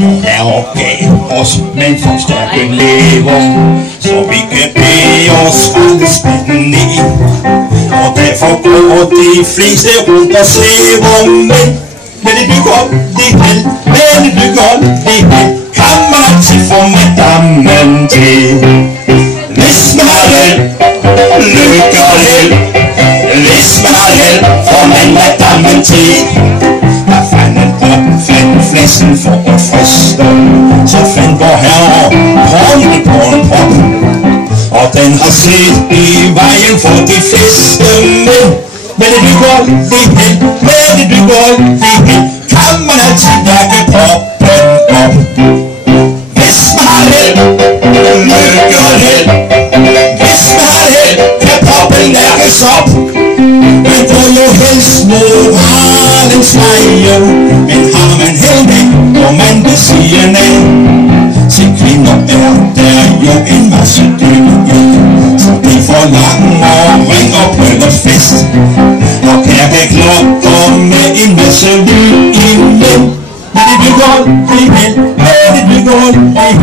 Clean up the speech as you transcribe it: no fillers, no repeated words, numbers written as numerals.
Herre gav os men forstærket lever, så vi kan bære os alle spænden ned. Og derfor går de fleste rundt og slæver, men det bygger det held, men det bygger det held, kan man altid få madammen til. Hvis man har held, lykke og held, hvis man har held, får man madammen til. Der fanden op, fandt flasken for at friste, så fandt vor herre hånden på en prop, og den har set i vejen for de fleste mænd. Men det bygger det held, men det bygger det held, kan man altid mærke proppen op. Hvis man har held, lykke og held, hvis man har held, kan proppen mærkes op. Man går jo helst moralens veje, men har man held med, hvor man vil sige nej. Se kvinder er der jo en masse dygtige, så de forlanger ring og bryllupsfest, og kirkeklokker med en masse lyd imellem. Men det bygger det held, men det bygger det held,